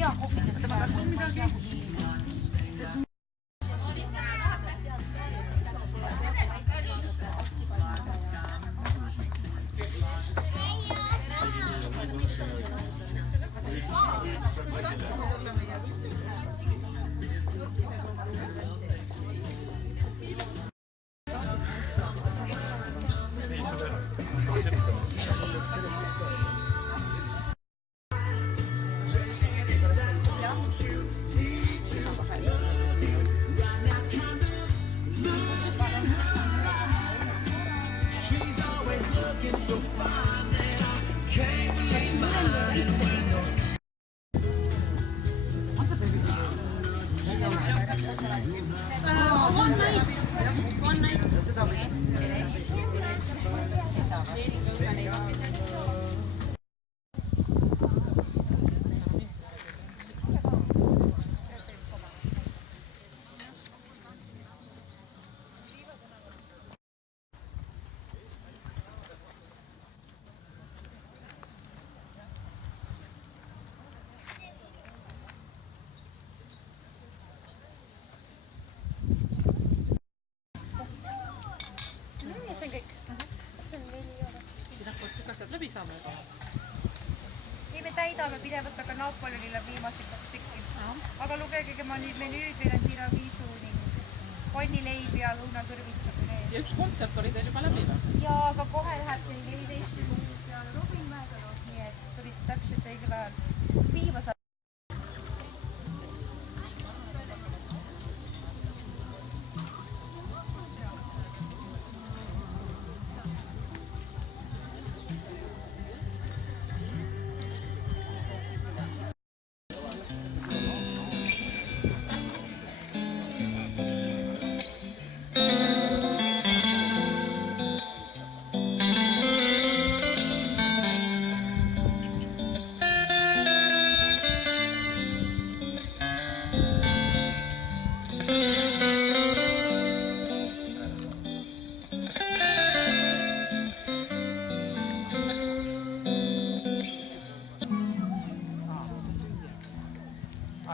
Hea kohvi, sest ma katsun midagi. See on kõik. See on 4 euro. Kas sealt läbi saame? Ei, me täidame pidevalt, aga Napoleonil on viimased 2 tükki. Aga lugege menüüd, meil on tiramisu ning pannileib ja lõunakõrvitsa. Ja üks kontsert oli teil juba läbi? Ja, aga kohe läheb teil 14 minutit ja Robin Mäega, nii et tulid täpselt õigel ajal. Viimase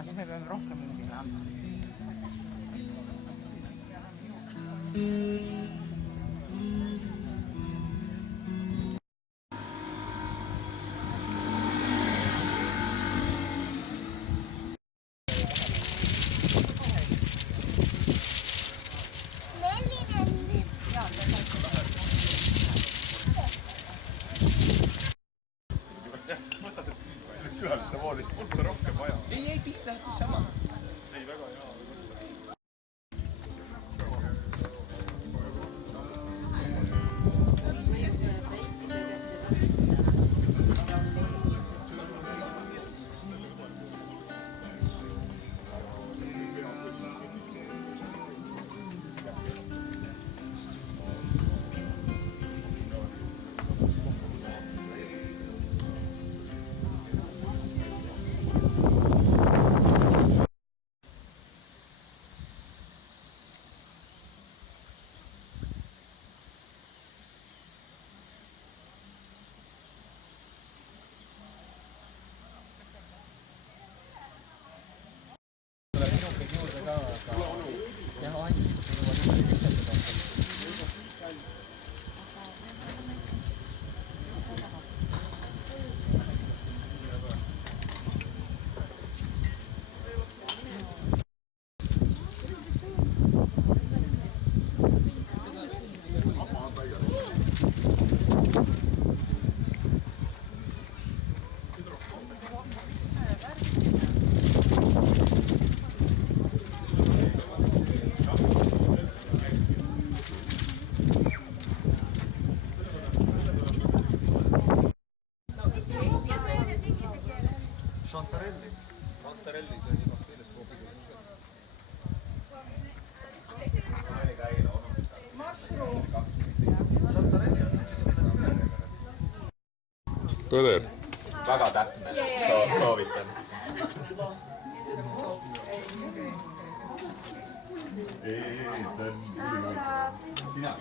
siis me peame rohkem müügile andma. Võta see külaliste voodi, mul pole rohkem vaja. Ei, piita, sama. Ei, väga hea. Õler. Väga täpne. Soovitan. Sina.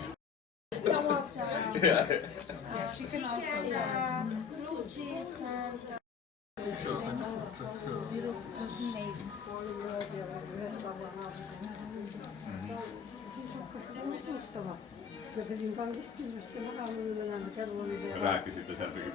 Rääkisite seal mingi.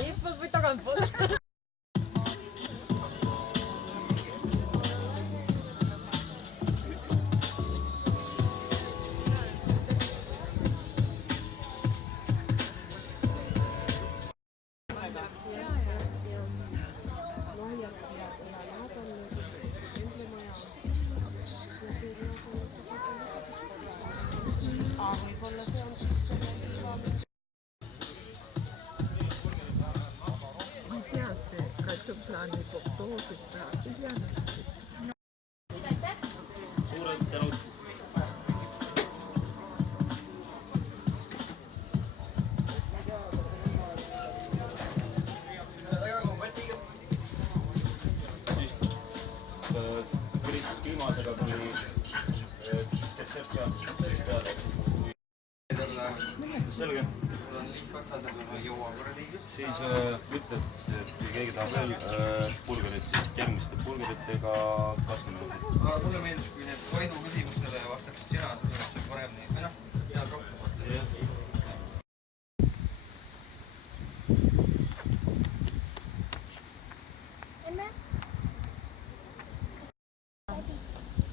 Eestpoolt või tagantpoolt? Võib-olla see on siis Plaani koktoosist Iljanassi. Suured tänud. Siis külmadega tuli dessert peale. Selge. Siis ütled, et kui keegi tahab veel burgerit, siis järgmiste burgeritega 20 minutit. Aga mulle meeldis, kui need Toidu küsimustele vastaksid sina, et see on paremini. Või noh, head rohkem. Emme?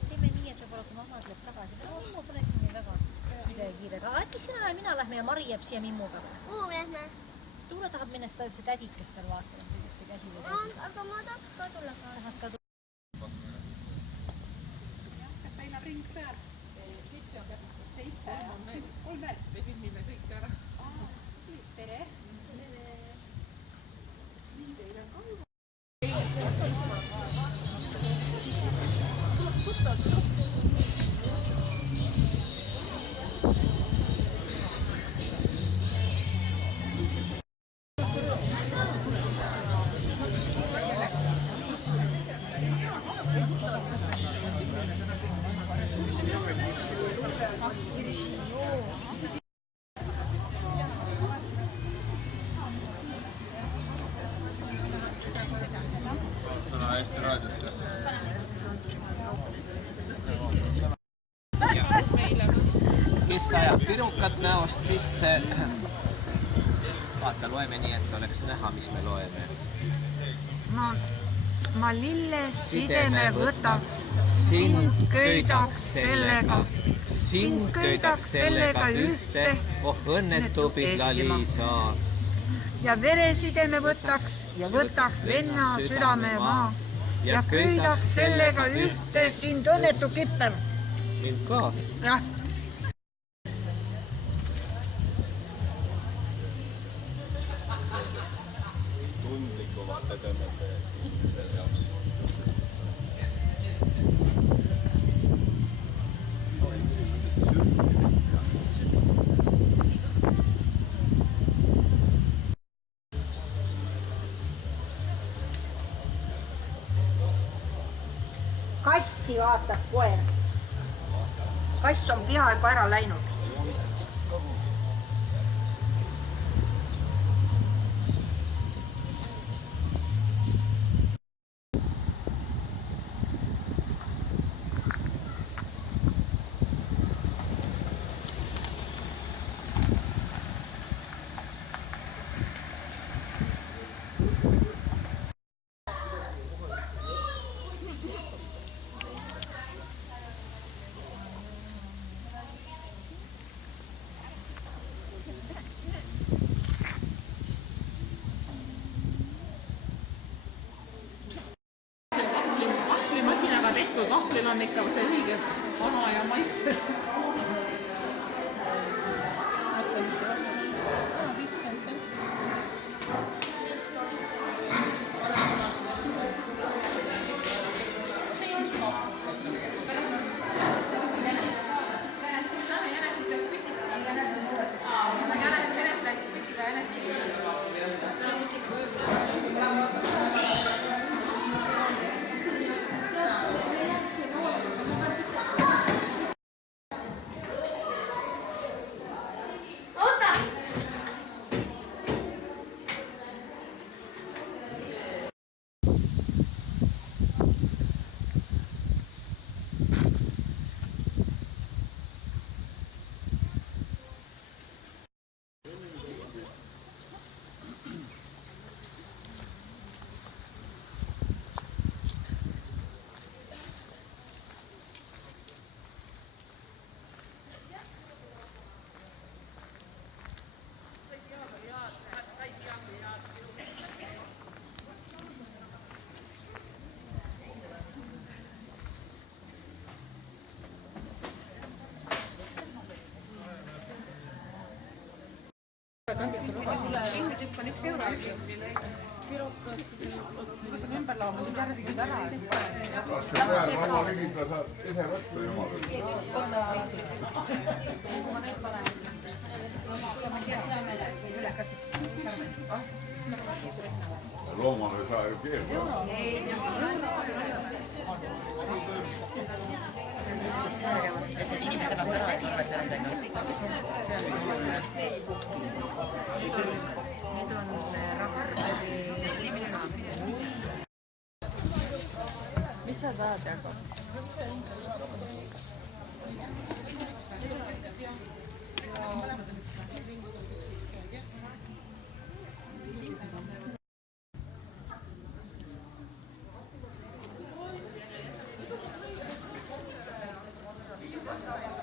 Teeme nii, et võib-olla kui mamma tuleb tagasi. Mummu pole siin nii väga kiirega. Äkki sina ja mina lähme ja Mari jääb siia Mimmuga? Kuhu lähme? Tuule tahab minna seda ühte tädikest seal vaatama. Aga ma tahaks ka tulla ka. Tahad ka tulla? Kas teil on ring peal? 7 on peal. 7 on veel. 3 veel. Me filmime kõik ära. Tere. Nii teil on ka. Eesti raadiosse. Kes ajab pirukat näost sisse? Vaata, loeme nii, et oleks näha, mis me loeme. Ma lille sideme võtaks, sind köidaks sellega ühte, oh õnnetu Pidla-Liisa. Ja veresideme võtaks venna südamemaa ja köidaks sellega ühte, sind õnnetu Kipper. Mind ka? Jah. vaatab koer. Kass on peaaegu ära läinud. Masinaga tehtud vahvlil on ikka see õige vana ja maitse. Tükk on 1 euro. Kas on ümber laamunud järgi ära? Kas see koer vana ligida saad ise võtta jumalad? Loomale ei saa ju keelda. Inimesed on ära, et arvesse nendega. Need on raportid. Mis sa tahad, Jakob? Thank you.